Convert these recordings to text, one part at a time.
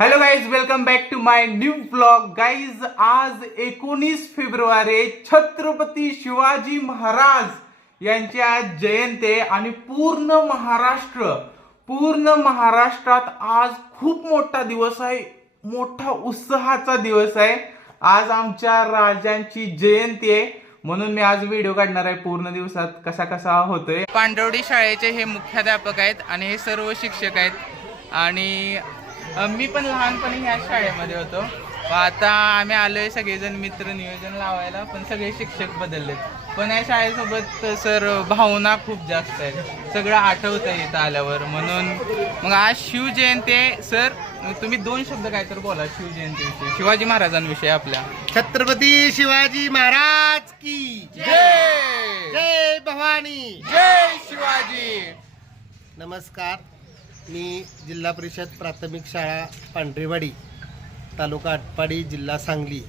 Hello guys welcome back to my new blog guys आज एकोणीस February Chhatrapati Shivaji Maharaj यांच्या आज जयंती आहे आणि पूर्ण महाराष्ट्र पूर्ण महाराष्ट्रात आज खूप मोठा दिवस आहे मोठा उत्साहाचा दिवस आहे. आज आमच्या राजांची जयंती आहे. म्हणून मी आज व्हिडिओ काढणार आहे पूर्ण दिवसात. कसा कसा होतोय? पांडवडी शाळेचे हे मुख्याध्यापक आहेत आणि हे सर्व शिक्षक आहेत. आणि मी पण लहानपणी ह्या शाळेमध्ये होतो. आता आम्ही आलोय सगळेजण मित्र नियोजन लावायला पण सगळे शिक्षक बदललेत. पण या शाळेसोबत सर भावना खूप जास्त आहेत. सगळं आठवतं इथं आल्यावर. म्हणून मग आज शिवजयंती आहे. सर तुम्ही दोन शब्द काय तर बोला शिवजयंतीविषयी. शिवाजी महाराजांविषयी आपल्या. छत्रपती शिवाजी महाराज की जय! जय भवानी! जय शिवाजी! नमस्कार. मी जिल्हा परिषद प्राथमिक शाळा पांढरेवाडी तालुका आटपाडी जिल्हा सांगली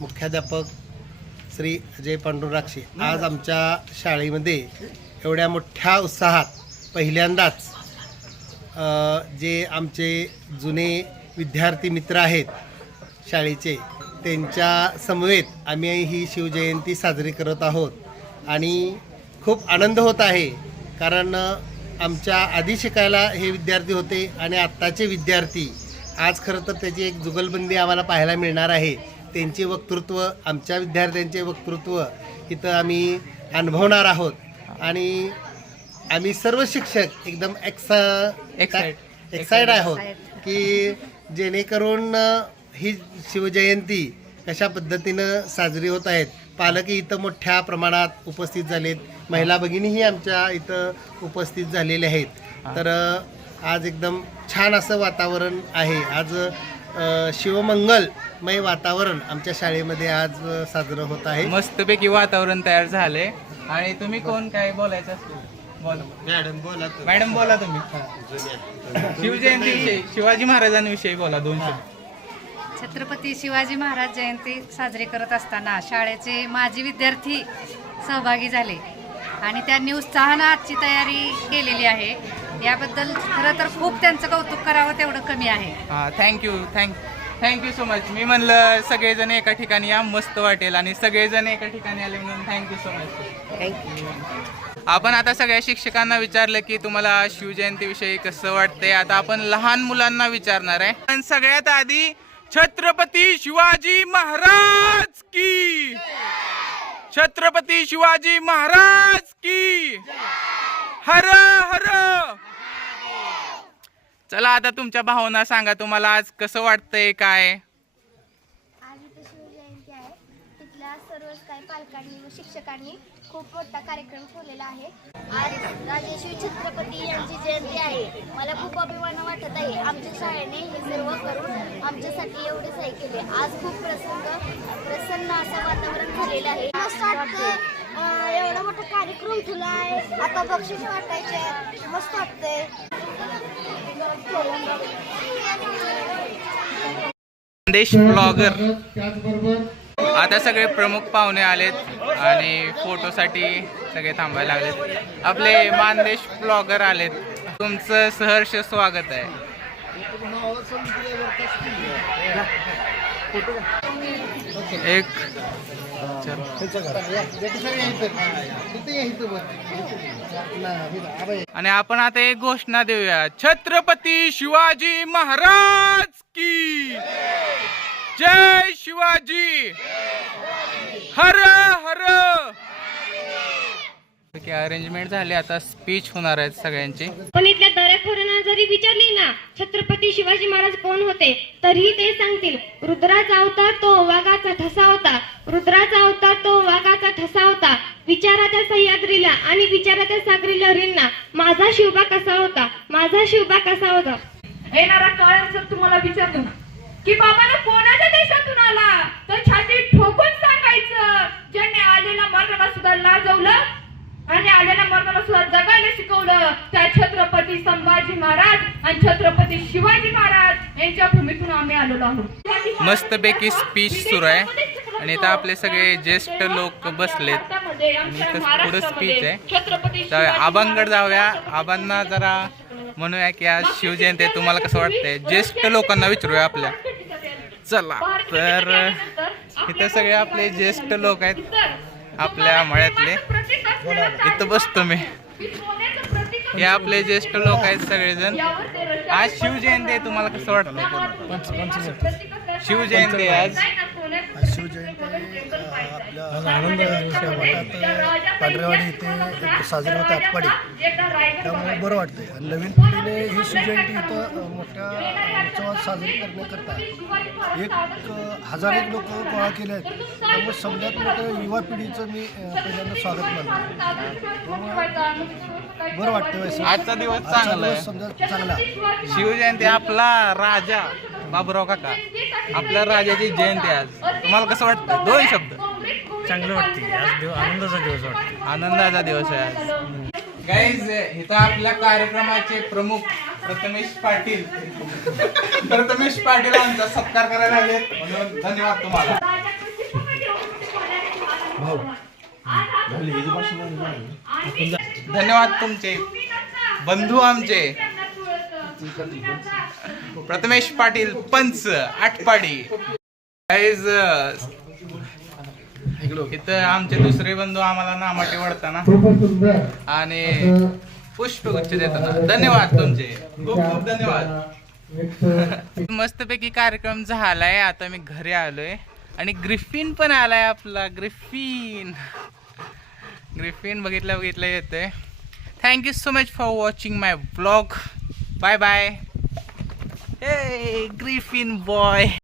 मुख्याध्यापक श्री अजय पांडुराक्षे आज आमच्या शाळेमध्ये एवढ्या मोठ्या उत्साहात पहिल्यांदाच जे आमचे जुने विद्यार्थी मित्र आहेत शाळेचे त्यांच्या समवेत आम्ही ही शिवजयंती साजरी करत आहोत. आणि खूप आनंद होत आहे कारण आमच्या आधी शिकायला हे विद्यार्थी होते आणि आत्ताचे विद्यार्थी आज खरं तर त्याची एक जुगलबंदी आम्हाला पाहायला मिळणार आहे. त्यांचे वक्तृत्व आमच्या विद्यार्थ्यांचे वक्तृत्व इथं आम्ही अनुभवणार आहोत. आणि आम्ही सर्व शिक्षक एकदम एक्सा एक्साइड आहोत की जेणेकरून ही शिवजयंती कशा पद्धतीनं साजरी होत आहेत पालकही इथं मोठ्या प्रमाणात उपस्थित झालेत. महिला भगिनीही आमच्या इथं उपस्थित झालेल्या आहेत. तर आज एकदम छान असं वातावरण आहे. आज शिवमंगलमय वातावरण आमच्या शाळेमध्ये आज साजरं होत आहे. मस्तपैकी वातावरण तयार झालंय. आणि तुम्ही कोण काय बोलायचं असतं? बोला. मॅडम बोला मॅडम बोला तुम्ही. शिवजयंतीविषयी शिवाजी महाराजांविषयी बोला दोन शब्द. छत्रपती शिवाजी महाराज जयंती साजरी करत असताना शाळेचे माजी विद्यार्थी सहभागी झाले आणि त्यांनी उत्साहानं आजची तयारी केलेली आहे. याबद्दल खरं तर खूप त्यांचं कौतुक करावं तेवढं कमी आहे. हा thank you thank thank you so much मी म्हणलं सगळेजण एका ठिकाणी या मस्त वाटेल आणि सगळेजण एका ठिकाणी आले म्हणून थँक्यू सो मच थँक्यू आपण आता सगळ्या शिक्षकांना विचारलं की तुम्हाला शिवजयंतीविषयी कसं वाटतंय? आता आपण लहान मुलांना विचारणार आहे. पण सगळ्यात आधी छत्रपती शिवाजी महाराज की। छत्रपती शिवाजी महाराज की। हर हर। चला आता तुमच्या भावना सांगा तुम्हाला आज कसं वाटतंय काय? आज इथं शिवजयंती आहे. तिथल्या सर्वच काही पालकांनी व शिक्षकांनी खूप मोठा कार्यक्रम ठेवलेला आहे. आज राजश्री छत्रपती यांची जयंती आहे. मला खूप अभिमान वाटत आहे. आमच्या शाळेने हे सर्व करून आमच्यासाठी एवढे सही केले. आज खूप प्रसन्न प्रसन्न असं वातावरण झालेलं आहे. एवढा मोठा कार्यक्रम ठेवला आहे. आता बक्षीस वाटायचे मस्त संदेश ब्लॉगर. आता सगळे प्रमुख पाहुणे आलेत आणि फोटोसाठी सगळे थांबायला लागलेत. आपले मानदेश ब्लॉगर आलेत. तुमचं सहर्ष स्वागत आहे. एक आणि आपण आता एक घोषणा देऊया. छत्रपती शिवाजी महाराज की शिवाजी। हर हर। अरेंजमेंट झाले. आता स्पीच होणार आहेत सगळ्यांची. पण इथल्या दरेखोरांना जरी विचारले ना छत्रपती शिवाजी महाराज कोण होते तरीही ते सांगतील रुद्राचा अवतार तो वाघाचा ठसा होता. रुद्राचा अवतार तो वाघाचा ठसा होता. विचाराच्या सह्याद्रीला आणि विचाराच्या सागरी लहरींना माझा शिवबा कसा होता? माझा शिवबा कसा होता? येणारा काळ जर तुम्हाला विचारलो की बाबानं कोणाच्या देशातून आला? तर छाती ठोकून सांगायचं. ज्यांनी आलेल्या मार्गाला सुद्धा लाजवलं आणि आलेल्या मार्गाला सुद्धा जगायला शिकवलं त्या छत्रपती संभाजी महाराज आणि छत्रपती शिवाजी महाराज यांच्या भूमीतून आम्ही आलेलो आहोत. मस्तपैकी स्पीच सुरू आहे. आणि इथं आपले सगळे ज्येष्ठ लोक बसलेत. पुढं स्पीच आहे. तर आबांकडे जाऊया. आबांना जरा म्हणूया की आज शिवजयंती. तुम्हाला कसं वाटतंय? ज्येष्ठ लोकांना विचारूया आपल्या. चला तर इथे सगळे आपले ज्येष्ठ लोक आहेत आपल्या मळ्यातले. इथं बसतो मी. हे आपले ज्येष्ठ लोक आहेत सगळेजण. आज शिवजयंती आहे तुम्हाला कसं वाटतं? शिवजयंती आहे आज. शिवजयंती आपल्या वाटात पांढरेवाडी इथे साजरी होते आटपाडी त्यामुळे बरं वाटतंय. आणि नवीन पिढीने ही शिवजयंती इथं मोठ्या उत्सवात साजरी करण्याकरता एक हजार एक लोक गोळा केले आहेत. त्यामुळे समजात मोठं युवा पिढीचं मी पहिल्यांदा स्वागत मानतो. बरं वाटतं वैसे. आजचा दिवस चांगला समजा चांगला. शिवजयंती आपला राजा बाबूराव काका. आपल्या राजाची जयंती आज. तुम्हाला कसं वाटतं दोन शब्द. चांगलं वाटते आज दिव आनंदाचा दिवस वाटतो आनंदाचा दिवस आहे आज. गाईज इथं आपल्या कार्यक्रमाचे प्रमुख प्रथमेश पाटील. प्रथमेश पाटील आमचा सत्कार करायला आले म्हणून धन्यवाद तुम्हाला. धन्यवाद तुमचे. बंधू आमचे. प्रथमेश पाटील पंच आटपाडी. इथं आमचे दुसरे बंधू आम्हाला नामाटे वळताना आणि पुष्पगुच्छ देताना. धन्यवाद तुमचे. खूप खूप धन्यवाद. मस्तपैकी कार्यक्रम झालाय. आता मी घरी आलोय. आणि ग्रिफिन पण आलाय आपला. ग्रिफिन ग्रिफिन बघितल्या बघितलं येतोय. Thank you so much for watching my blog bye bye hey Griffin boy